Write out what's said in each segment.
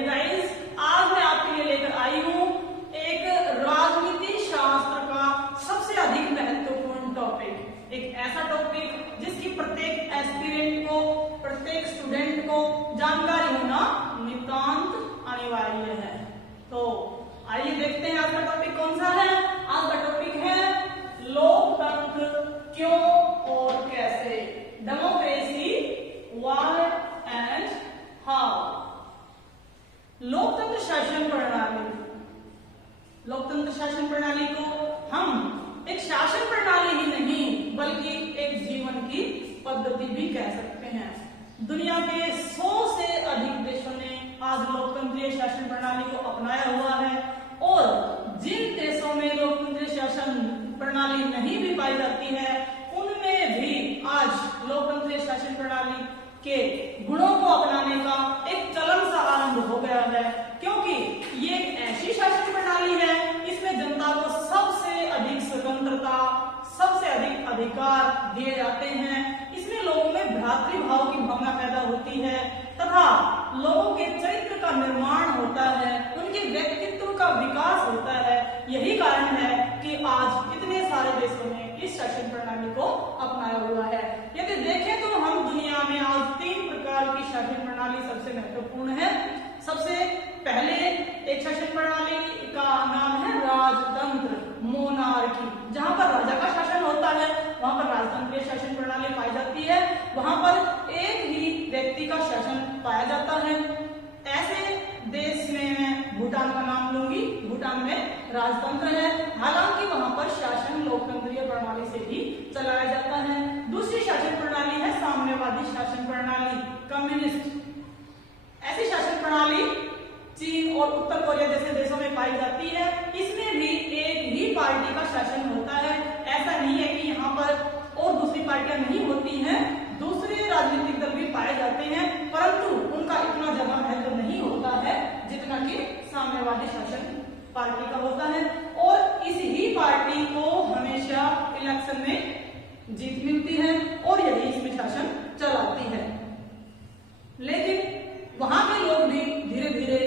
Dear guys, आज मैं आपके लिए लेकर आई हूँ एक राजनीति शास्त्र का सबसे अधिक महत्वपूर्ण टॉपिक। एक ऐसा टॉपिक जिसकी प्रत्येक एस्पिरेंट को, प्रत्येक स्टूडेंट को जानकारी होना नितांत अनिवार्य है। तो आइए देखते हैं आज का टॉपिक कौन सा है। आज का टॉपिक है लोकतंत्र क्यों और कैसे, डेमोक्रेसी व्हाई एंड हाउ। लोकतंत्र शासन प्रणाली, लोकतंत्र शासन प्रणाली को हम एक शासन प्रणाली ही नहीं बल्कि एक जीवन की पद्धति भी कह सकते हैं। दुनिया के 100 से अधिक देशों ने आज लोकतंत्रीय शासन प्रणाली को अपनाया हुआ है और जिन देशों में लोकतंत्रीय शासन प्रणाली नहीं भी पाई जाती है उनमें भी आज लोकतंत्रीय शासन प्रणाली के गुणों को अपनाने का एक चलन सा आरंभ हो गया है, क्योंकि ये एक ऐसी शासन प्रणाली है इसमें जनता को सबसे अधिक स्वतंत्रता, सबसे अधिक अधिकार दिए जाते हैं। इसमें लोगों में भ्रातृभाव की भावना पैदा होती है तथा लोगों के चरित्र का निर्माण होता है, उनके व्यक्तित्व का विकास होता है। यही कारण है कि आज इतने सारे देशों ने इस शासन प्रणाली को अपनाया हुआ है। यदि देखें तो हम दुनिया में आज 3 प्रकार की शासन प्रणाली सबसे महत्वपूर्ण है। सबसे पहले एक शासन प्रणाली का नाम है राजतंत्र, मोनार्की, जहां पर राजा का शासन होता है वहां पर राजतंत्रीय शासन प्रणाली पाई जाती है। वहां पर एक ही व्यक्ति का शासन पाया जाता है। ऐसे देश में मैं भूटान का नाम लूंगी। भूटान में राजतंत्र है, हालांकि वहां पर शासन लोकतंत्रीय प्रणाली से ही चलाया जाता है। दूसरी शासन प्रणाली है साम्यवादी शासन प्रणाली, कम्युनिस्ट। ऐसी शासन प्रणाली चीन और उत्तर कोरिया जैसे देशों में पाई जाती है। इसमें भी एक ही पार्टी का शासन होता है। ऐसा नहीं है कि यहाँ पर और दूसरी पार्टियां नहीं होती हैं, दूसरे राजनीतिक दल भी पाए जाते हैं, परंतु उनका इतना ज्यादा महत्व नहीं होता है जितना कि साम्यवादी शासन पार्टी का होता है। और इस ही पार्टी को हमेशा इलेक्शन में जीत मिलती है और यही इसमें शासन चलाती है। लेकिन वहां के लोग भी धीरे धीरे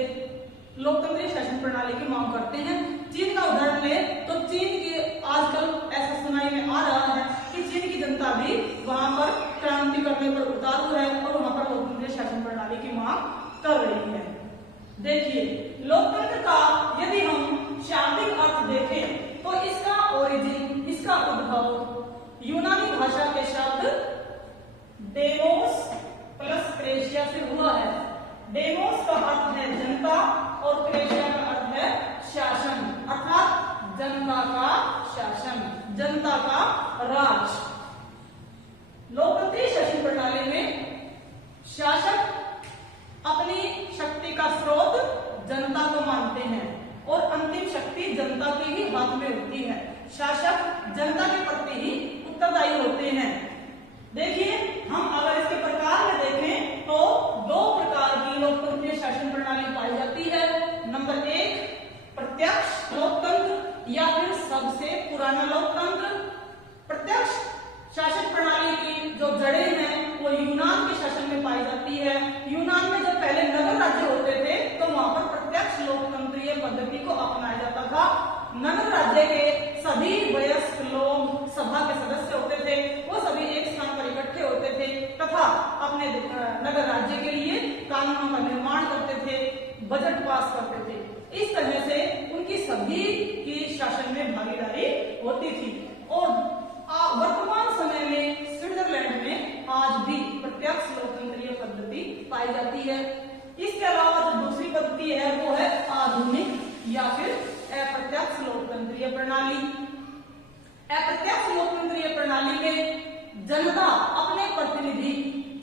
लोकतंत्रीय शासन प्रणाली की मांग करते हैं। चीन का उदाहरण ले तो चीन की आजकल ऐसा सुनाई में आ रहा है कि चीन की जनता भी वहां पर क्रांति करने पर उतारू है और वहां पर लोकतंत्रीय शासन प्रणाली की मांग कर रही है। देखिए, लोकतंत्र का यदि हम शाब्दिक अर्थ देखें तो इसका ओरिजिन, इसका उद्भव यूनानी भाषा के शब्द डेमोस प्लस क्रेशिया से हुआ है। डेमोस का अर्थ है जनता और क्रेशिया का अर्थ है शासन, अर्थात जनता का शासन, जनता का राज। लोकतंत्रीय शासन प्रणाली में शासक अपनी शक्ति का स्रोत जनता को मानते हैं और अंतिम शक्ति जनता के ही हाथ में होती है। शासक जनता के प्रति ही उत्तरदायी होते हैं। देखिए, हम अगर इसके प्रकार में देखें तो 2 प्रकार की लोकतंत्रीय शासन प्रणाली पाई जाती है। नंबर 1 प्रत्यक्ष लोकतंत्र या फिर सबसे पुराना लोकतंत्र। प्रत्यक्ष शासन प्रणाली की जो जड़ें हैं वो यूनान के शासन में पाई जाती है। यूनान में जब पहले नगर राज्य होते थे तो वहां पर प्रत्यक्ष लोकतंत्रीय पद्धति को अपनाया जाता था। नगर राज्य के सभी वयस्क लोग सभा के सदस्य होते थे, वो सभी एक स्थान पर इकट्ठे होते थे तथा अपने नगर राज्य के लिए कानूनों का निर्माण करते थे, बजट पास करते थे। इस तरह से उनकी सभी की शासन में भागीदारी होती थी। और वर्तमान समय में स्विट्जरलैंड में आज भी प्रत्यक्ष लोकतंत्रीय पद्धति पाई जाती है। इसके अलावा जो दूसरी पद्धति है वो है आधुनिक या फिर अप्रत्यक्ष लोकतंत्रीय प्रणाली। अप्रत्यक्ष लोकतंत्रीय प्रणाली में जनता अपने प्रतिनिधि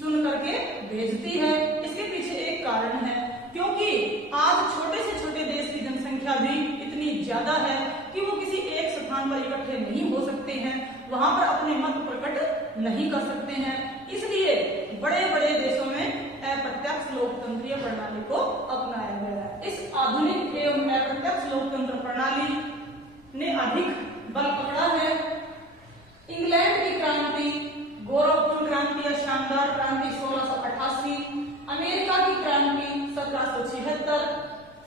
चुन करके भेजती है। इसके पीछे एक कारण है, क्योंकि आज छोटे से छोटे देश की जनसंख्या भी इतनी ज्यादा है कि वो किसी एक स्थान पर इकट्ठे नहीं हो सकते हैं, वहां पर अपने मत प्रकट नहीं कर सकते हैं। इसलिए बड़े बड़े देशों में अप्रत्यक्ष लोकतंत्रीय प्रणाली को अपनाया गया है। इस आधुनिक एवं अप्रत्यक्ष लोकतंत्र प्रणाली ने अधिक बल पकड़ा है। इंग्लैंड की क्रांति, गौरवपूर्ण क्रांति या शानदार क्रांति 1688, अमेरिका की क्रांति 1776,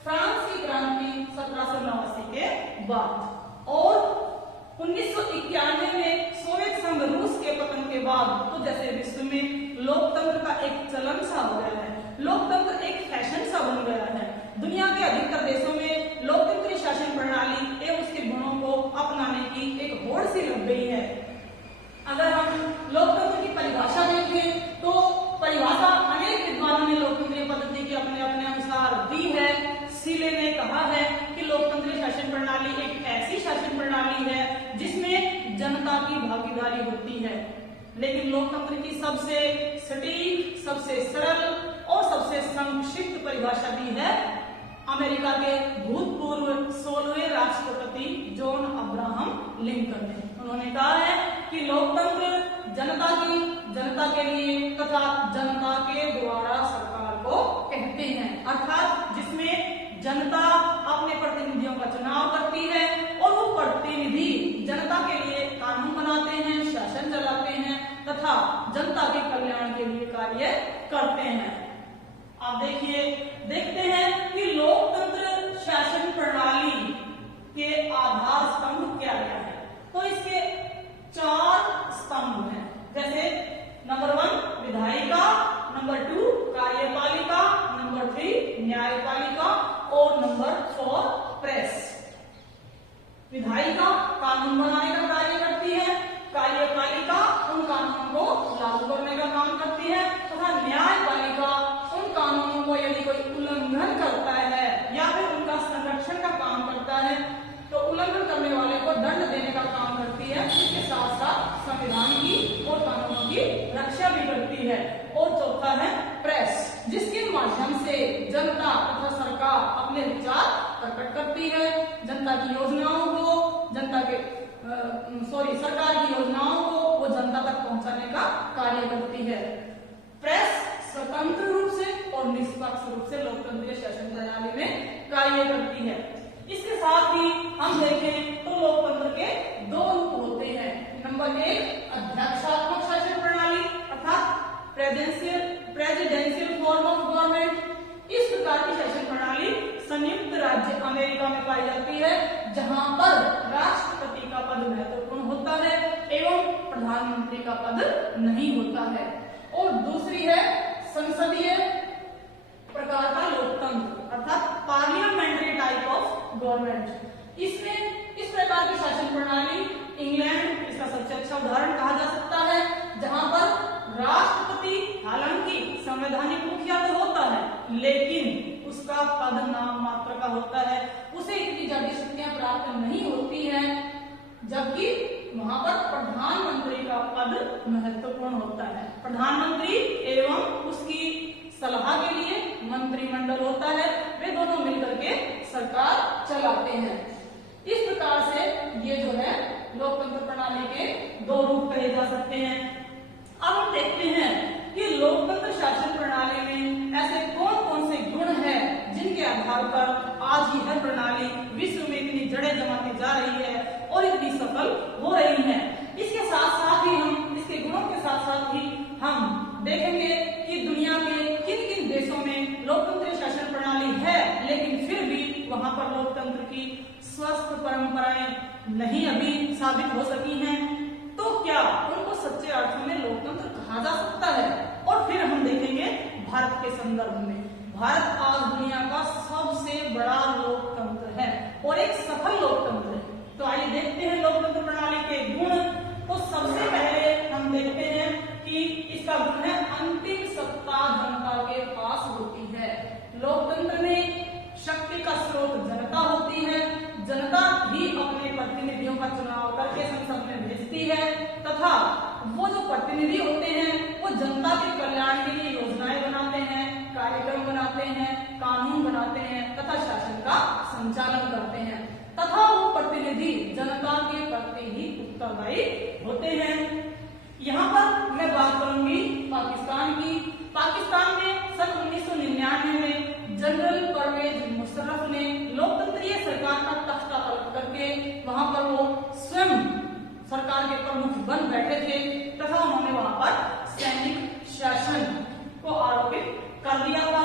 फ्रांस की क्रांति 1789 के बाद और 1991 में सोवियत संघ रूस के पतन के बाद तो जैसे विश्व में लोकतंत्र का एक चलन सा हो गया है, लोकतंत्र एक फैशन सा बन गया है। दुनिया के अधिकतर देशों में लोकतंत्री शासन प्रणाली एवं उसके गुणों को अपनाने की एक होड़ सी लग गई है। अगर हम लोकतंत्र की परिभाषा देखें तो परिभाषा अनेक विद्वानों ने लोकतंत्रीय पद्धति की अपने अपने अनुसार दी है। सीले ने कहा है कि लोकतंत्रीय शासन प्रणाली एक ऐसी शासन प्रणाली है जिसमें जनता की भागीदारी होती है, लेकिन लोकतंत्र की सबसे सटीक, सबसे सरल और सबसे संक्षिप्त परिभाषा दी है अमेरिका के भूतपूर्व 16वें राष्ट्रपति जॉन अब्राहम लिंकन ने। उन्होंने कहा है कि लोकतंत्र जनता के लिए तथा जनता के द्वारा सरकार को कहते हैं, अर्थात जिसमें जनता अपने प्रतिनिधियों का चुनाव करती है और वो प्रतिनिधि जनता के लिए कानून बनाते हैं, शासन चलाते हैं तथा जनता के कल्याण के लिए कार्य करते हैं। आप देखते हैं कि लोकतंत्र शासन प्रणाली के आधार स्तंभ क्या क्या है। तो इसके 4 स्तंभ हैं, जैसे नंबर 1 विधायिका, नंबर 2 कार्यपालिका, नंबर 3 न्यायपालिका और नंबर 4 प्रेस। विधायिका कानून बनाने का कार्य करती है, कार्यपालिका उन कानूनों को लागू करने का काम करती है तथा न्यायपालिका उन कानूनों को यदि कोई उल्लंघन करता है या फिर उनका संरक्षण का काम करता है तो उल्लंघन करने वाले को दंड देने का काम करती है। इसके साथ साथ संविधान की और कानूनों की रक्षा भी करती है। और चौथा है प्रेस, जिसके माध्यम से जनता तथा सरकार अपने विचार प्रकट करती है, जनता की योजनाओं को सरकार की योजनाओं को वो जनता तक पहुंचाने का कार्य करती है। प्रेस स्वतंत्र रूप से और निष्पक्ष रूप से लोकतंत्रीय शासन प्रणाली में कार्य करती है। इसके साथ ही हम देखें तो लोकतंत्र के 2 रूप होते हैं। नंबर 1 अध्यक्षात्मक शासन प्रणाली अर्थात प्रेसिडेंशियल फॉर्म ऑफ गवर्नमेंट। इस प्रकार की शासन प्रणाली संयुक्त राज्य अमेरिका में पाई जाती है, जहां पर राष्ट्रपति का पद महत्वपूर्ण होता है एवं प्रधानमंत्री का पद नहीं होता है। और दूसरी है संसदीय प्रकार का लोकतंत्र अर्थात पार्लियामेंट्री टाइप ऑफ गवर्नमेंट। इसमें इस प्रकार की शासन प्रणाली इंग्लैंड इसका सबसे अच्छा उदाहरण कहा जा सकता है, जहां पर राष्ट्रपति हालांकि संवैधानिक मुखिया तो होता है लेकिन उसका पद नाम मात्र का होता है, उसे इतनी ज्यादा शक्तियां प्राप्त नहीं होती हैं, जबकि वहां पर प्रधानमंत्री का पद महत्वपूर्ण होता है। प्रधानमंत्री एवं उसकी सलाह के लिए मंत्रिमंडल होता है, वे दोनों मिलकर के सरकार चलाते हैं। इस प्रकार से ये जो है लोकतंत्र प्रणाली के 2 रूप कहे जा सकते हैं। अब हम देखते हैं कि लोकतंत्र शासन प्रणाली में ऐसे कौन कौन से गुण हैं जिनके आधार पर आज यह प्रणाली विश्व में इतनी जड़ें जमाती जा रही है और इतनी सफल हो रही है। इसके साथ साथ ही हम इसके गुणों के साथ साथ ही हम देखेंगे कि दुनिया के किन किन देशों में लोकतंत्रीय शासन प्रणाली है लेकिन फिर भी वहां पर लोकतंत्र की स्वस्थ परंपराएं नहीं अभी साबित हो सकी हैं। तो क्या उनको सच्चे अर्थों में लोकतंत्र कहा जा सकता है? और फिर हम देखेंगे भारत के संदर्भ में। भारत आज दुनिया का सबसे बड़ा लोकतंत्र है और एक सफल लोकतंत्र है। तो आइए देखते हैं लोकतंत्र प्रणाली के गुण। तो सबसे पहले हम देखते हैं कि इसका गुण है अंतिम सत्ता जनता के पास होती है। लोकतंत्र में शक्ति का स्रोत जनता होती है, जनता ही अपने प्रतिनिधियों का चुनाव करके संसद में भेजती है तथा वो जो प्रतिनिधि होते हैं वो जनता के कल्याण के लिए योजनाएं बनाते हैं, कार्यक्रम बनाते हैं, कानून बनाते हैं तथा शासन का संचालन करते हैं तथा वो प्रतिनिधि जनता के प्रति ही उत्तरदायी होते हैं। यहाँ पर मैं बात करूंगी पाकिस्तान की। पाकिस्तान में सन 1999 में जनरल परवेज मुशर्रफ ने लोकतंत्रीय सरकार का तख्ता पलट करके वहां पर वो स्वयं सरकार के प्रमुख बन बैठे थे तथा उन्होंने वहां पर सैनिक शासन को आरोपित कर दिया था।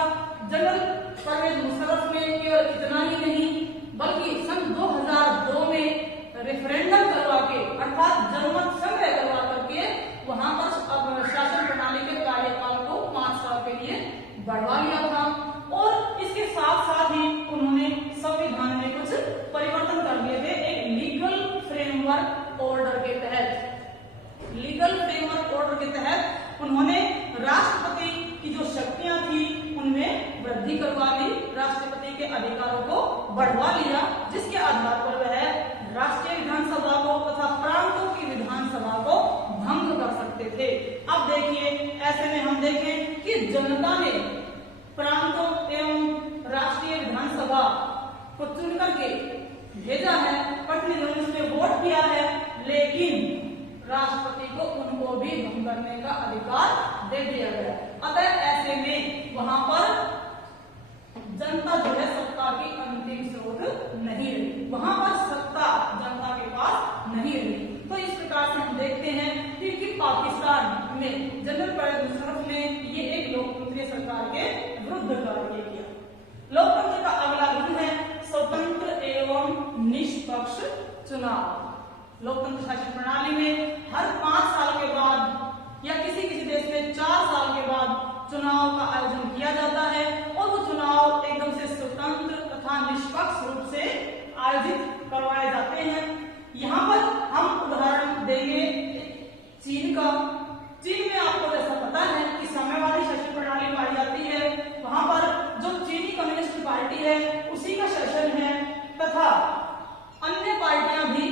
जनरल परवेज मुशर्रफ ने केवल इतना ही नहीं बल्कि सन 2002 में रेफरेंडम करवा के अर्थात जनमत संग्रह करवा करके वहां पर शासन प्रणाली के कार्यकाल को 5 साल के लिए बढ़वा लिया था। और इसके साथ साथ ही उन्होंने संविधान में कुछ परिवर्तन कर दिए थे। एक लीगल फ्रेमवर्क ऑर्डर के तहत उन्होंने राष्ट्रपति की जो शक्तियां थी उनमें वृद्धि करवा ली, राष्ट्रपति के अधिकारों को बढ़वा लिया, जिसके आधार पर वह राष्ट्रीय विधानसभा को तथा प्रांतों की विधानसभा को भंग कर सकते थे। अब देखिए, ऐसे में हम देखें कि जनता ने प्रांतों एवं राष्ट्रीय विधानसभा को चुन करके भेजा है, प्रतिनिधियों ने उसमें वोट किया है, लेकिन राष्ट्रपति को उनको भी भंग करने का अधिकार दे दिया गया। अतः ऐसे में वहां पर जनता जो है सत्ता की अंतिम स्रोत नहीं रही, वहां पर सत्ता जनता के पास नहीं रही। तो इस प्रकार से हम देखते हैं कि पाकिस्तान में जनरल परवेज मुशर्रफ ने ये एक लोकतंत्रीय सरकार के विरुद्ध कार्य किया। लोकतंत्र का अगला गुण है स्वतंत्र एवं निष्पक्ष चुनाव। लोकतंत्र शासन प्रणाली में हर 5 साल के बाद या किसी देश में 4 साल के बाद चुनाव का आयोजन किया जाता है और वो चुनाव एकदम से स्वतंत्र तथा निष्पक्ष रूप से आयोजित करवाए जाते हैं। यहाँ पर हम उदाहरण देंगे चीन का। चीन में आपको जैसा पता है कि साम्यवादी शासन प्रणाली पाई जाती है, वहां पर जो चीनी कम्युनिस्ट पार्टी है उसी का शासन है तथा अन्य पार्टियां भी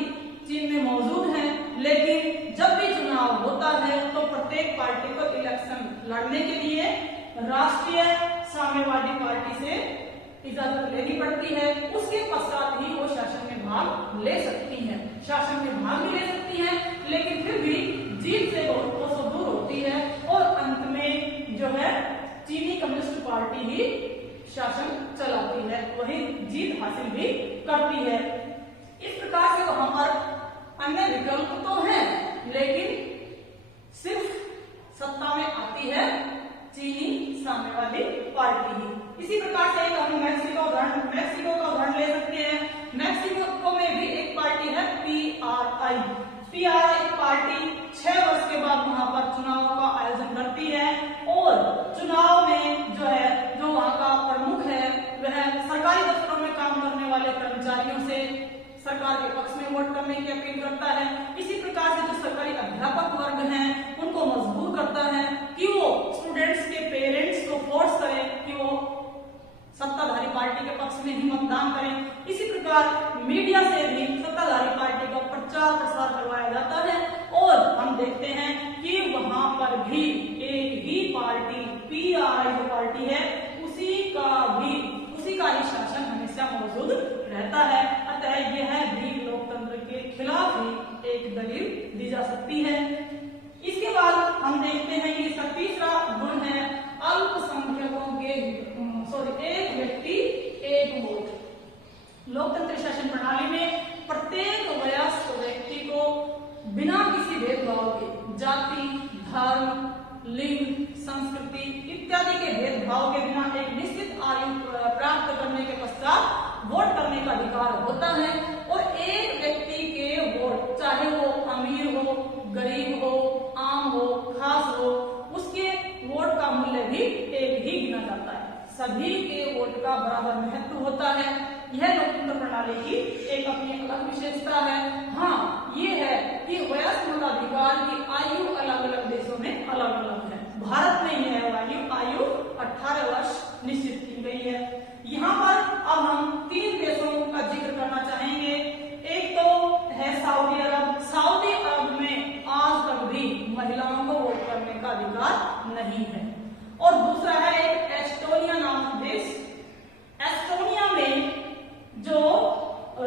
चीन में मौजूद हैं, लेकिन जब भी चुनाव होता है तो प्रत्येक पार्टी को इलेक्शन लड़ने के लिए राष्ट्रीय साम्यवादी पार्टी से इजाजत लेनी पड़ती है। उसके पश्चात ही वो शासन में भाग ले सकती है। शासन में भाग भी ले सकती है, लेकिन फिर भी जीत से बहुत दूर होती है और अंत में जो है चीनी कम्युनिस्ट पार्टी ही शासन चलाती है, वही जीत हासिल भी करती है। इस प्रकार से वहां पर अन्य विकल्प तो हैं, लेकिन सिर्फ सत्ता में आती है चीनी साम्यवादी पार्टी ही। इसी प्रकार से एक हम मैक्सिको का उदाहरण ले सकते हैं। मैक्सिको में भी एक पार्टी है PRI पार्टी 6 वर्ष के बाद वहां पर चुनाव का आयोजन करती है और चुनाव में जो वहां का प्रमुख है वह सरकारी दफ्तरों में काम करने वाले कर्मचारियों से सरकार के पक्ष में वोट करने की अपील करता है। इसी प्रकार से जो सरकारी अध्यापक वर्ग हैं उनको मजबूर करता है कि वो स्टूडेंट्स के पेरेंट्स को फोर्स करें कि वो सत्ताधारी पार्टी के पक्ष में ही मतदान करें। इसी प्रकार मीडिया से भी सत्ताधारी पार्टी का प्रचार प्रसार करवाया जाता है और हम देखते हैं कि वहां पर भी एक ही पार्टी PRI जो पार्टी है उसी का ही शासन हमेशा मौजूद रहता है। अतः यह भी लोकतंत्र के खिलाफ ही एक दलील दी जा सकती है। इसके बाद हम देखते हैं कि इसका तीसरा गुण है अल्पसंख्यकों के एक व्यक्ति एक वोट। लोकतंत्र शासन प्रणाली में प्रत्येक वयस्क व्यक्ति को बिना किसी भेदभाव के जाति, धर्म, लिंग, संस्कृति इत्यादि के भेदभाव के बिना एक निश्चित आयु प्राप्त करने के पश्चात वोट करने का अधिकार होता है और एक व्यक्ति के वोट चाहे वो अमीर हो, गरीब हो, आम हो, खास हो, उसके वोट का मूल्य भी एक ही गिना जाता है। सभी के वोट का बराबर महत्व होता है। यह लोकतंत्र प्रणाली की एक अपनी अलग विशेषता है। हाँ, ये है कि वयस्क मताधिकार की आयु अलग अलग देशों में अलग अलग है। भारत में यह आयु 18 वर्ष निश्चित की गई है। यहाँ पर अब हम 3 देशों का जिक्र करना चाहेंगे। एक तो है सऊदी अरब। सऊदी अरब में आज तक भी महिलाओं को वोट करने का अधिकार नहीं है। और दूसरा है एक एस्टोनिया नामक देश। एस्टोनिया में जो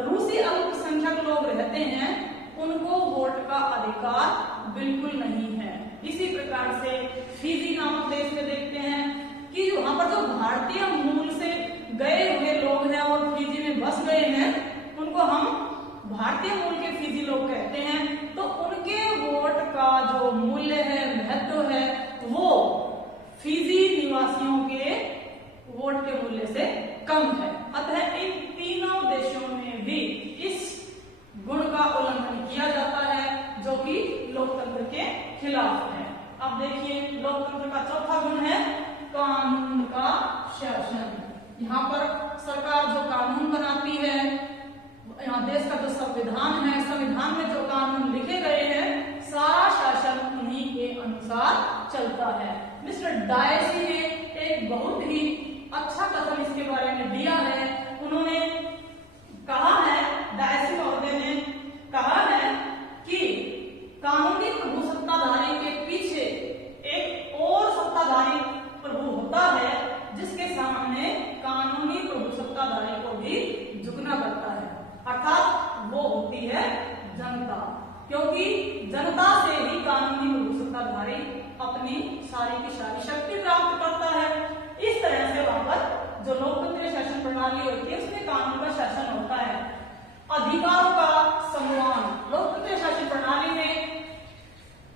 रूसी अल्पसंख्यक लोग रहते हैं उनको वोट का अधिकार बिल्कुल नहीं है। इसी प्रकार से फिजी नामक देश में देखते हैं कि वहां पर जो भारतीय मूल से गए हुए लोग हैं और फिजी में बस गए हैं उनको हम भारतीय मूल के फिजी लोग कहते हैं। तो उनके वोट का जो मूल्य है, महत्व है, वो फिजी निवासियों के वोट के के मूल्य से कम है। अतः इन तीनों देशों में भी इस गुण का उल्लंघन किया जाता है जो कि लोकतंत्र के खिलाफ है। अब देखिए लोकतंत्र का चौथा गुण है कानून का शासन। यहाँ पर सरकार जो कानून बनाती है, यहाँ देश का जो संविधान है, संविधान में जो कानून लिखे गए हैं, सारा शासन उन्हीं के अनुसार चलता है। मिस्टर डायसी ने एक बहुत ही अच्छा कथन इसके बारे में दिया है। उन्होंने कहा है, डायसी महोदय ने कहा है कि कानूनी प्रभु सत्ताधारी के पीछे एक और सत्ताधारी प्रभु होता है जिसके सामने कानूनी प्रभु सत्ताधारी को भी झुकना पड़ता है, अर्थात वो होती है जनता। क्योंकि जनता से ही कानूनी प्रभु सत्ताधारी अपनी सारी की सारी शक्ति प्राप्त करता है। इस तरह से वहां पर जो लोकतंत्रीय शासन प्रणाली होती है उसमें कानून का शासन होता है। अधिकारों का सम्मान, लोकतंत्रीय शासन प्रणाली में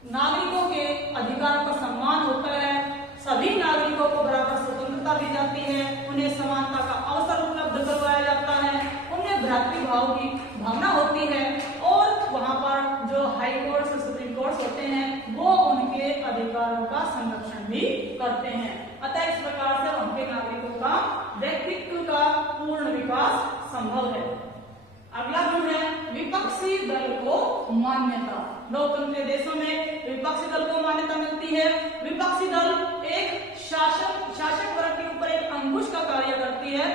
नागरिकों के अधिकारों का सम्मान होता है। सभी नागरिकों को बराबर स्वतंत्रता दी जाती है, उन्हें समानता का अवसर उपलब्ध करवाया जाता है, उन्हें भ्रातृभाव की भावना होती है और वहां पर जो हाई कोर्ट्स और सुप्रीम कोर्ट्स होते हैं वो उनके अधिकारों का संरक्षण भी करते हैं। अतः इस प्रकार से उनके नागरिकों का व्यक्तित्व का पूर्ण विकास संभव है। अगला गुण है विपक्षी दल को मान्यता। लोकतंत्रीय देशों में विपक्षी दल को मान्यता मिलती है। विपक्षी दल एक शासक वर्ग के ऊपर एक अंकुश का कार्य करती है।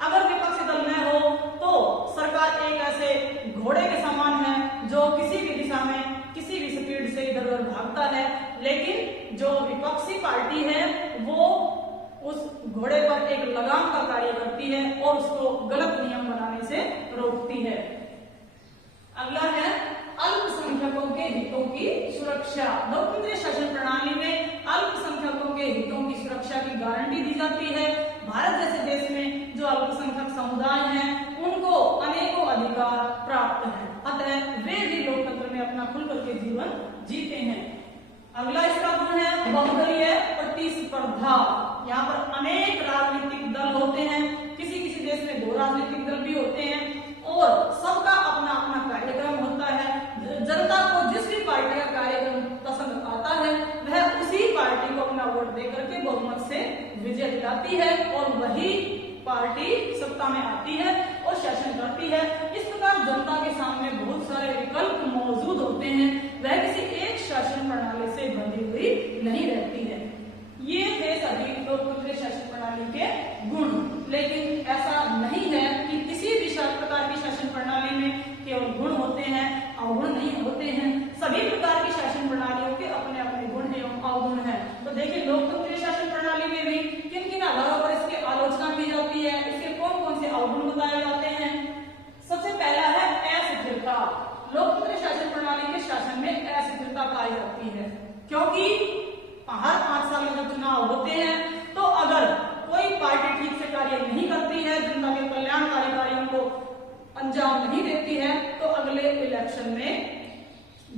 अगर विपक्षी दल न हो तो सरकार एक ऐसे घोड़े के समान है जो किसी भी दिशा में किसी भी स्पीड से इधर उधर भागता है, लेकिन जो विपक्षी पार्टी है वो उस घोड़े पर एक लगाम का कार्य करती है और उसको गलत नियम बनाने से रोकती है। अगला है अल्पसंख्यकों के हितों की सुरक्षा। लोकतंत्रीय शासन प्रणाली में अल्पसंख्यकों के हितों की सुरक्षा की गारंटी दी जाती है। भारत जैसे देश में जो अल्पसंख्यक समुदाय हैं उनको अनेकों अधिकार प्राप्त हैं, अतः वे भी लोकतंत्र में अपना खुलकर के जीवन जीते हैं। अगला इसका गुण है बहुदलीय प्रतिस्पर्धा। यहाँ पर अनेक राजनीतिक दल होते हैं, किसी किसी देश में 2 राजनीतिक दल भी होते हैं और सबका अपना अपना कार्यक्रम होता है। जनता को जिस भी पार्टी का कार्यक्रम पसंद आता है वह उसी पार्टी को अपना वोट दे करके बहुमत से विजय दिलाती है और वही पार्टी सत्ता में आती है और शासन करती है। इस प्रकार जनता के सामने बहुत सारे विकल्प मौजूद होते हैं, वह किसी एक शासन प्रणाली से बंधी हुई नहीं रहती है। ये थे सभी लोकतंत्रीय शासन प्रणाली के गुण, लेकिन ऐसा नहीं है कि किसी भी प्रकार की शासन प्रणाली में केवल गुण होते हैं, अवगुण नहीं होते हैं। सभी प्रकार की शासन प्रणालियों के अपने अपने गुण एवं अवगुण हैं। तो देखिए लोकतंत्रीय शासन प्रणाली में भी किन किन आधारों पर इसकी आलोचना की जाती है, इसके कौन कौन से अवगुण बताए जाते हैं। सबसे पहला है अस्थिरता। लोकतंत्रीय शासन प्रणाली के शासन में अस्थिरता पाई जाती है, क्योंकि हर 5 साल में जब चुनाव होते हैं तो अगर कोई पार्टी ठीक से कार्य नहीं करती है, जनता के कल्याणकारी कार्यों को अंजाम नहीं देती है, तो अगले इलेक्शन में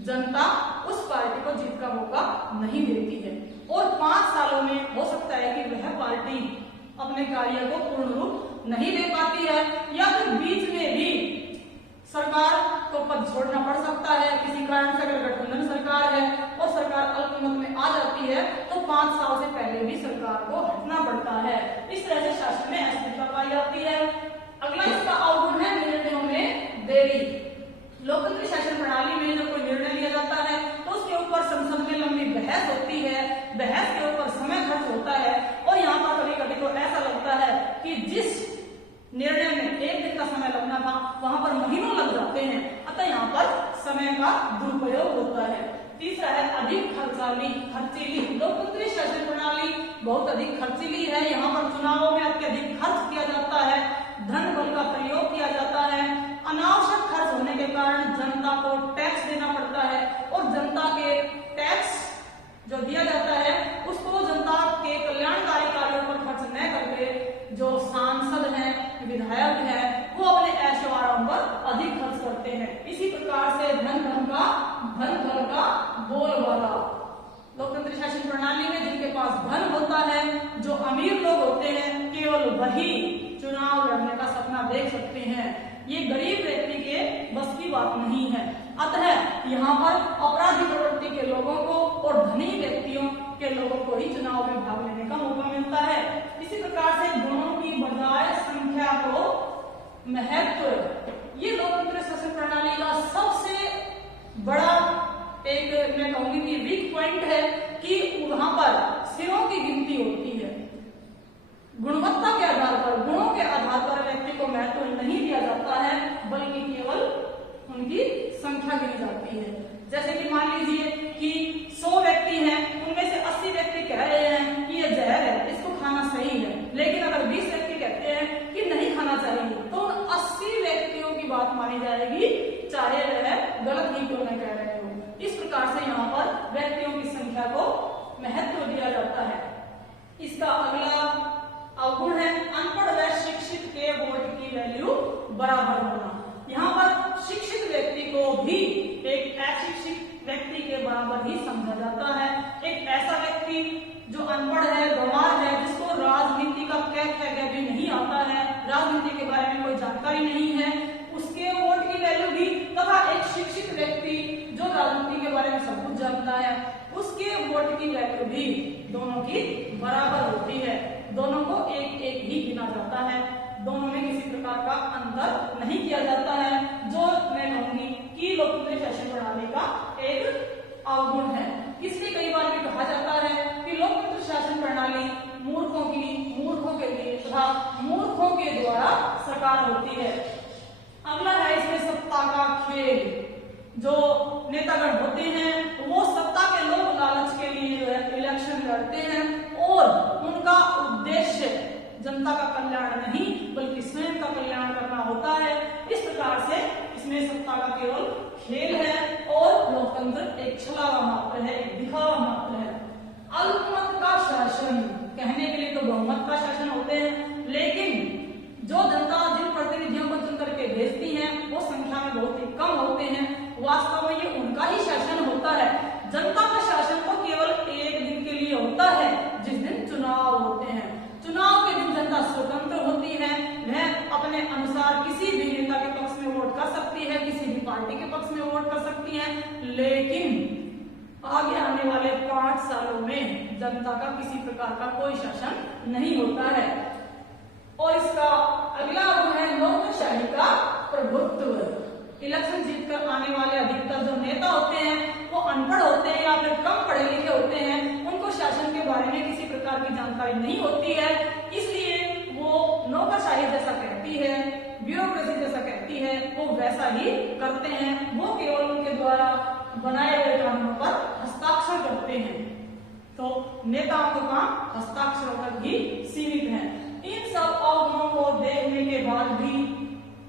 जनता उस पार्टी को जीत का मौका नहीं देती है और 5 सालों में हो सकता है कि वह पार्टी अपने कार्य को पूर्ण रूप नहीं दे पाती है या फिर बीच में भी सरकार को पद छोड़ना पड़ सकता है। किसी कारण से अगर गठबंधन सरकार है और सरकार अल्पमत में आ जाती है तो 5 साल से पहले भी सरकार को हटना पड़ता है। इस तरह से शासन में अस्थिरता पाई जाती है। अगला इसका अवगुण है निर्णयों में देरी। लोकतंत्र शासन प्रणाली में जब कोई निर्णय लिया जाता है तो उसके ऊपर संसद में लंबी बहस होती है, बहस के ऊपर समय खर्च होता है और यहाँ पर कभी कभी तो ऐसा लगता है कि जिस निर्णय में 1 दिन का समय लगना था वहां पर महीनों लग जाते हैं, अतः यहाँ पर समय का दुरुपयोग होता है। तीसरा है अधिक खर्चीली। लोकतंत्रीय शासन प्रणाली बहुत अधिक खर्चीली है। यहाँ पर चुनावों में अत्यधिक खर्च किया जाता है, धन बल का प्रयोग किया जाता है। अनावश्यक खर्च होने के कारण जनता को टैक्स देना पड़ता है और जनता के टैक्स जो दिया जाता है उसको जनता के कल्याणकारी कार्यों पर खर्च न करके जो सांसद हैं, विधायक हैं, वो अपने ऐशो आराम पर अधिक खर्च करते हैं। इसी प्रकार से धन धन का बोलबाला। लोकतंत्र शासन प्रणाली में जिनके पास धन होता है, जो अमीर लोग होते हैं, केवल वही चुनाव लड़ने का सपना देख सकते हैं। ये गरीब व्यक्ति के बस की बात नहीं है। अतः यहाँ पर अपराधी प्रवृत्ति के लोगों को और धनी व्यक्तियों के लोगों को ही चुनाव में भाग लेने का मौका मिलता है। इसी प्रकार से गुणों की बजाय संख्या को महत्व, ये लोकतंत्र शासन प्रणाली का सबसे बड़ा एक मैं कहूंगी कि वीक पॉइंट है कि वहां पर सिरों की गिनती होती है। गुणवत्ता के आधार पर, गुणों के आधार पर व्यक्ति को महत्व नहीं दिया जाता है, बल्कि केवल उनकी संख्या गिनी जाती है। जैसे कि मान लीजिए कि 100 व्यक्ति हैं, उनमें से 80 व्यक्ति कह रहे हैं कि ये जहर है, इसको खाना सही है, लेकिन अगर 20 व्यक्ति कहते हैं कि नहीं खाना चाहिए, तो उन 80 व्यक्तियों की बात मानी जाएगी, चाहे वह गलत ही क्यों न कह रहे हो। इस प्रकार से यहाँ पर व्यक्तियों की संख्या को महत्व दिया जाता है। इसका अगला अवगुण है अनपढ़ व शिक्षित के वोट की वैल्यू बराबर होना। यहाँ पर शिक्षित व्यक्ति को भी एक अशिक्षित व्यक्ति के बराबर ही समझा जाता है। एक ऐसा व्यक्ति जो अनपढ़ है, गंवार है, जिसको राजनीति का क्या भी नहीं आता है, राजनीति के बारे में कोई जानकारी नहीं है, उसके वोट की वैल्यू भी, तथा एक शिक्षित व्यक्ति जो राजनीति के बारे में सब कुछ जानता है, उसके वोट की वैल्यू भी दोनों की बराबर होती है। दोनों को एक एक ही गिना जाता है, दोनों में किसी प्रकार का अंतर नहीं किया जाता है, जो मैं कहूंगी कि लोकतंत्र शासन प्रणाली का एक अवगुण है। इसलिए कई बार भी कहा जाता है कि लोकतंत्र शासन प्रणाली मूर्खों के लिए तथा मूर्खों के द्वारा सरकार होती है। अगला है इसमें सत्ता का खेल। जो नेतागण होते हैं वो सत्ता के लोभ लालच के लिए इलेक्शन लड़ते हैं और उनका उद्देश्य जनता का कल्याण नहीं बल्कि स्वयं का कल्याण करना होता है। इस प्रकार से इसमें सत्ता का केवल खेल है और लोकतंत्र एक छलावा मात्र है, एक दिखावा मात्र है। अल्पमत का शासन, कहने के लिए तो बहुमत का शासन होते हैं, लेकिन जो जनता जिन प्रतिनिधियों को चुन करके भेजती है वो संख्या में बहुत ही कम होते हैं। वास्तव में ये उनका ही शासन होता है। जनता का शासन तो केवल एक दिन के लिए होता है, जिस दिन चुनाव होते हैं। चुनाव के दिन जनता स्वतंत्र होती है, वह अपने अनुसार किसी भी नेता के पक्ष में वोट कर सकती है, किसी भी पार्टी के पक्ष में वोट कर सकती है, लेकिन आगे आने वाले 5 सालों में जनता का किसी प्रकार का कोई शासन नहीं होता है। और इसका अगला गुण है नौकरशाही का प्रभुत्व। इलेक्शन जीतकर आने वाले अधिकतर जो नेता होते हैं वो अनपढ़ होते हैं या फिर कम पढ़े लिखे होते हैं, उनको शासन के बारे में किसी प्रकार की जानकारी नहीं होती है, इसलिए वो नौकरशाही जैसा कहती है, ब्यूरोक्रेसी जैसा कहती है, वो वैसा ही करते हैं। वो केवल उनके द्वारा बनाए गए कानूनों पर हस्ताक्षर करते हैं। तो नेताओं का काम हस्ताक्षरों तक ही सीमित है। इन सब अवगुणों को देखने के बाद भी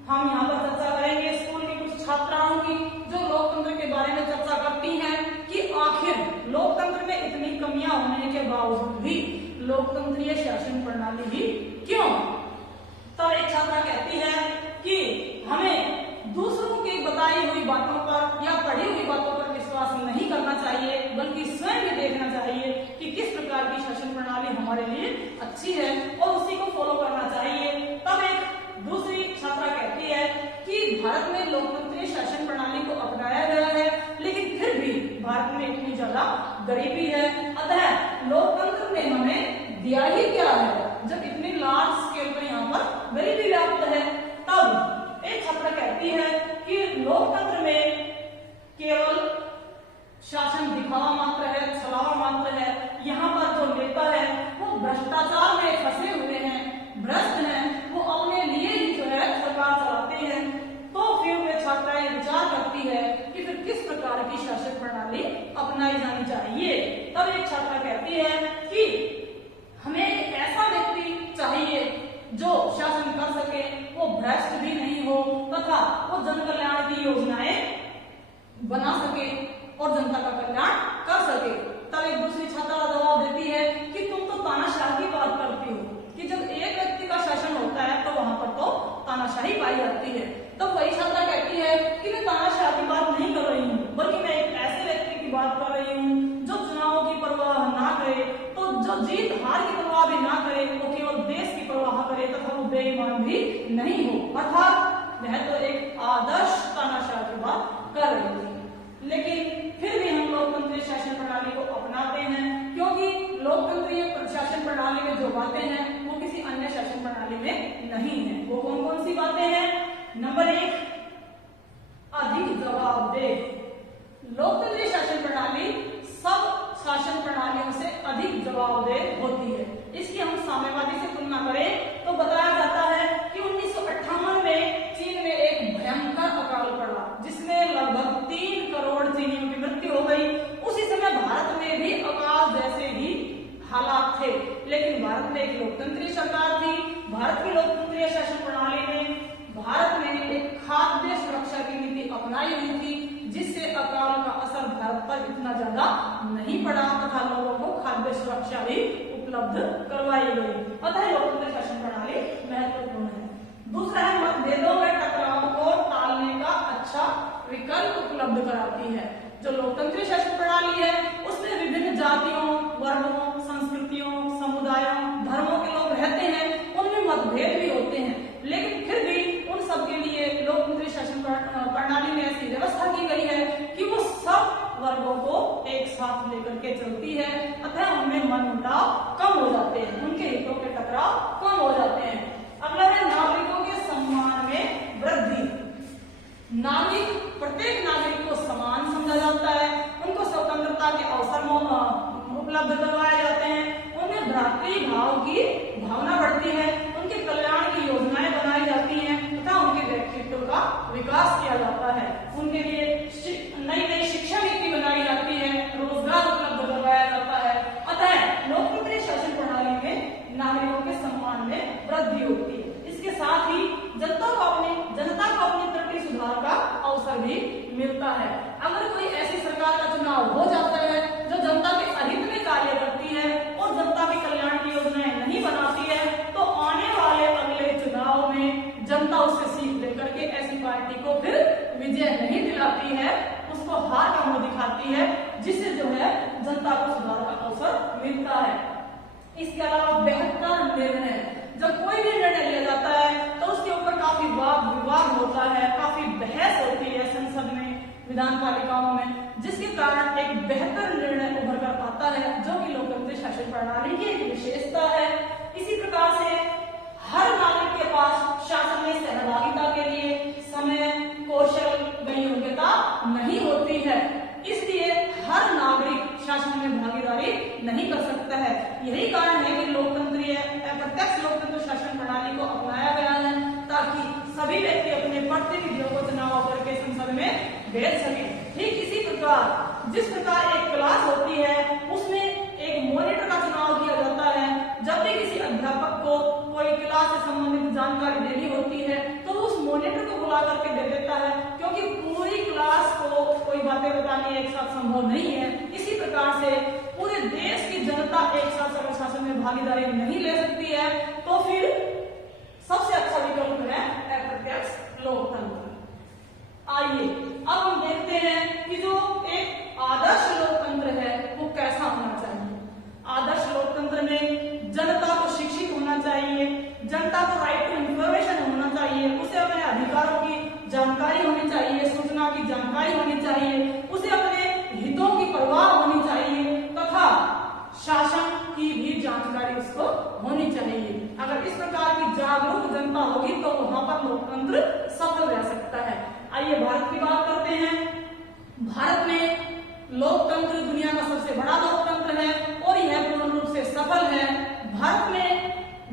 हम यहाँ पर चर्चा करेंगे स्कूल की कुछ छात्राओं की, जो लोकतंत्र के बारे में चर्चा करती हैं कि आखिर लोकतंत्र में इतनी कमियां होने के बावजूद भी लोकतंत्रीय शासन प्रणाली ही क्यों। तब एक छात्रा कहती है कि हमें दूसरों की बताई हुई बातों पर या पढ़ी हुई बातों पर विश्वास नहीं करना चाहिए, बल्कि स्वयं भी देखना चाहिए कि किस प्रकार की शासन प्रणाली हमारे लिए अच्छी है और उसी को फॉलो करना चाहिए। तब एक दूसरी छात्रा कहती है कि भारत में लोकतंत्रीय शासन प्रणाली को अपनाया गया है, लेकिन फिर भी भारत में इतनी ज्यादा गरीबी है, अतः लोकतंत्र ने हमें दिया ही क्या है जब इतनी लार्ज स्केल पर यहाँ पर गरीबी व्याप्त है। तब एक छात्रा कहती है कि लोकतंत्र में केवल शासन दिखावा मात्र है, छलावा मात्र है। यहाँ पर जो नेता है वो भ्रष्टाचार में फंसे हुए हैं, भ्रष्ट हैं, वो अपने लिए ही जो है सरकार चलाते हैं। तो फिर वे छात्राएं विचार करती है कि फिर किस प्रकार की शासन प्रणाली अपनाई जानी चाहिए। तब एक छात्रा कहती है कि हमें एक ऐसा व्यक्ति चाहिए जो शासन कर सके, वो भ्रष्ट भी नहीं हो तथा वो जन कल्याण की योजनाएं बना सके और जनता का कल्याण कर सके। तब एक दूसरी छात्रा जवाब देती है कि तुम तो तानाशाही की बात करती हो कि जब एक व्यक्ति का शासन होता है तो वहां पर तो तानाशाही पाई जाती है। तब वही छात्रा कहती है कि मैं तानाशाही की बात नहीं कर रही हूँ, बल्कि मैं एक ऐसे व्यक्ति की बात कर रही हूँ जो चुनावों की परवाह ना करे, तो जो जीत हार की परवाह भी ना करे, वो केवल देश की परवाह ले तथा वो बेईमान भी नहीं हो, अर्थात वह तो एक आदर्श तानाशाह की बात कर रही थी। लेकिन फिर भी हम लोकतंत्रीय शासन प्रणाली को अपनाते हैं, क्योंकि लोकतंत्रीय शासन प्रणाली में जो बातें हैं वो किसी अन्य शासन प्रणाली में नहीं है। वो कौन कौन सी बातें हैं? नंबर 1, अधिक जवाबदेह। लोकतंत्रीय शासन प्रणाली सब शासन प्रणालियों से अधिक जवाबदेह होती है। इसकी हम साम्यवादी से तुलना करें तो बताया जाता है कि 1958 में चीन में एक भयंकर अकाल पड़ा, जिसमें लगभग 3 करोड़ चीनियों की मृत्यु हो गई। उसी समय भारत में भी अकाल जैसे ही हालात थे, लेकिन भारत में एक लोकतंत्रीय सरकार थी। भारत की लोकतंत्रीय शासन प्रणाली में भारत में एक खाद्य सुरक्षा की नीति अपनाई हुई थी, जिससे अकाल का असर भारत पर इतना ज्यादा नहीं पड़ा तथा लोगों को खाद्य सुरक्षा भी उपलब्ध करवाई गई। अतः लोकतंत्र शासन प्रणाली महत्वपूर्ण है। दूसरा है, मतभेदों में टकराव को टालने का अच्छा विकल्प उपलब्ध कराती है। जो लोकतंत्रीय शासन प्रणाली है उसमें विभिन्न जातियों, वर्गों, संस्कृतियों, समुदायों, धर्मों के लोग रहते हैं, उनमें मतभेद भी होते हैं, लेकिन फिर भी उन सब के लिए लोकतंत्रीय शासन प्रणाली में ऐसी व्यवस्था की गई है कि वो सब वर्गों को एक साथ लेकर के चलती है, अतः उनमें मनमुटाव कम हो जाते हैं, उनके हितों के टकराव कम हो जाते हैं। अगला है, नागरिकों के सम्मान में वृद्धि। प्रत्येक नागरिक को समान समझा जाता है, उनको स्वतंत्रता के अवसर उपलब्ध करवाए जाते हैं, उनमें भ्रातृभाव की भावना बढ़ती है, उनके कल्याण की योजनाएं बनाई जाती हैं तथा उनके व्यक्तित्व का विकास किया जाता है। उनके लिए नई नई शिक्षा नीति बनाई जाती है, रोजगार उपलब्ध करवाया जाता है। अतः लोकतंत्रीय शासन प्रणाली में नागरिकों के सम्मान में वृद्धि होती है। इसके साथ ही जनता को अपनी तरक्की सुधार का अवसर भी मिलता है। अगर कोई ऐसी सरकार का चुनाव हो जाता है जो जनता के अहित में कार्य करती है और जनता के कल्याण की योजनाएं नहीं बनाती है, तो आने वाले अगले चुनाव में जनता उससे सीख लेकर के ऐसी पार्टी को फिर विजय नहीं दिलाती है, उसको हार का मुंह दिखाती है, जिससे जो है जनता को सुधार का अवसर मिलता है। इसके अलावा बेहतर निर्णय, जब कोई भी निर्णय लिया जाता है तो उसके ऊपर काफी वाद विवाद होता है, काफी बहस होती है संसद में, विधान पालिकाओं में, जिसके कारण एक बेहतर निर्णय उभर कर आता है, जो कि लोकतंत्र शासन प्रणाली की एक विशेषता है। इसी प्रकार से हर नागरिक के पास शासन में सहभागिता के लिए समय, कौशल, योग्यता नहीं होती है, इसलिए हर नागरिक शासन में भागीदारी नहीं कर सकता है। यही कारण है कि लोकतंत्रीय प्रत्यक्ष लोकतंत्र शासन प्रणाली को अपनाया गया है, ताकि सभी व्यक्ति अपने प्रतिनिधियों को चुनाव करके संसद में भेज सके। ठीक इसी प्रकार जिस प्रकार एक क्लास होती है उसमें एक मॉनिटर का चुनाव किया जाता है, जब भी किसी अध्यापक को कोई क्लास से संबंधित जानकारी देनी होती है तो उस मॉनिटर को बुला करके दे देता है, क्योंकि पूरी क्लास को कोई बातें बतानी एक साथ संभव नहीं है। इसी प्रकार से पूरे देश की जनता एक साथ अगर शासन में भागीदारी नहीं ले सकती है तो फिर सबसे अच्छा विकल्प है अप्रत्यक्ष लोकतंत्र। आइए अब हम देखते हैं कि जो एक आदर्श लोकतंत्र है वो कैसा होना चाहिए। आदर्श लोकतंत्र में जनता को शिक्षित होना चाहिए, जनता को राइट टू इंफॉर्मेशन होना चाहिए, उसे अपने अधिकारों की जानकारी होनी चाहिए, सूचना की जानकारी होनी चाहिए, उसे अपने हितों की परवाह होनी चाहिए तथा शासन की भी जानकारी उसको होनी चाहिए। अगर इस प्रकार की जागरूक जनता होगी तो वहां पर लोकतंत्र सफल रह सकता है। आइए भारत की बात करते हैं। भारत में लोकतंत्र दुनिया का सबसे बड़ा लोकतंत्र है और यह पूर्ण रूप से सफल है। भारत में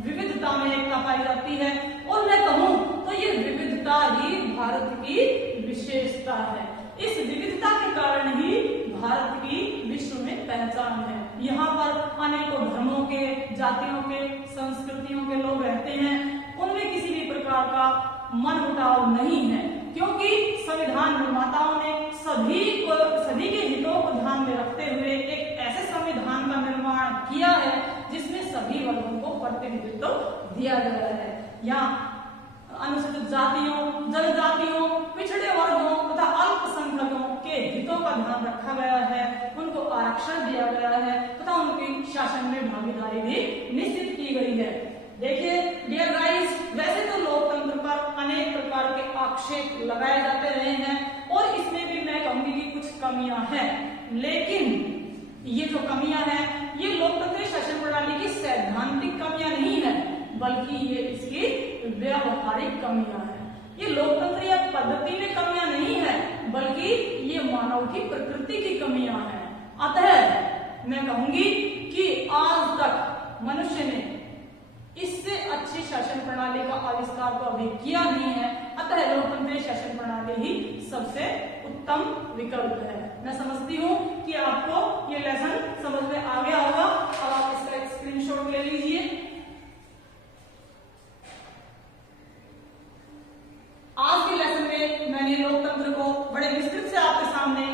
विविधता में एकता पाई जाती है और मैं कहूं तो ये विविधता ही भारत की विशेषता है। इस विविधता के कारण ही भारत की विश्व में पहचान है। यहाँ पर अनेकों धर्मों के, जातियों के, संस्कृतियों के लोग रहते हैं, उनमें किसी भी प्रकार का मनमुटाव नहीं है, क्योंकि संविधान निर्माताओं ने सभी के हितों को ध्यान में रखते हुए एक ऐसे संविधान का निर्माण किया है जिसमें सभी वर्गों को प्रतिनिधित्व दिया गया है। यहाँ अनुसूचित जातियों, जनजातियों, पिछड़े वर्गों तथा अल्पसंख्यकों के हितों का ध्यान रखा गया है, उनको आरक्षण दिया गया है तथा उनकी शासन में भागीदारी भी निश्चित की गई है। देखिए डियर गाइस, आक्षेप लगाए जाते रहे हैं और इसमें भी मैं कहूंगी कि कुछ कमियां हैं, लेकिन ये जो कमियां हैं ये लोकतंत्र शासन प्रणाली की सैद्धांतिक कमियां नहीं है, बल्कि ये इसकी व्यावहारिक कमियां हैं। ये लोकतंत्रीय पद्धति में कमियां नहीं है, बल्कि ये मानव की प्रकृति की कमियां हैं। अतः मैं कहूंगी कि आज तक मनुष्य ने इससे अच्छी शासन प्रणाली का आविष्कार तो अभी किया नहीं है, अतः लोकतंत्रीय शासन प्रणाली ही सबसे उत्तम विकल्प है। मैं समझती हूँ कि आपको ये लेसन समझ में आ गया होगा। अब आप इसका एक स्क्रीनशॉट ले लीजिए। आज के लेसन में मैंने लोकतंत्र को बड़े विस्तृत से आपके सामने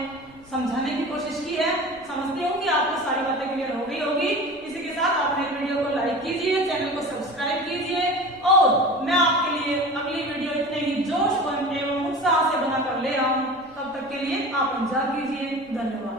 समझाने की कोशिश की है। समझती हूँ कि आपको सारी बातें क्लियर हो गई होगी। इसी के साथ आप मेरे वीडियो को लाइक कीजिए, चैनल को सब्सक्राइब कीजिए और मैं आपके लिए अगली वीडियो इतने ही जोश एवं उत्साह से बनाकर ले आऊं। तब तक के लिए आप इंतजार कीजिए। धन्यवाद।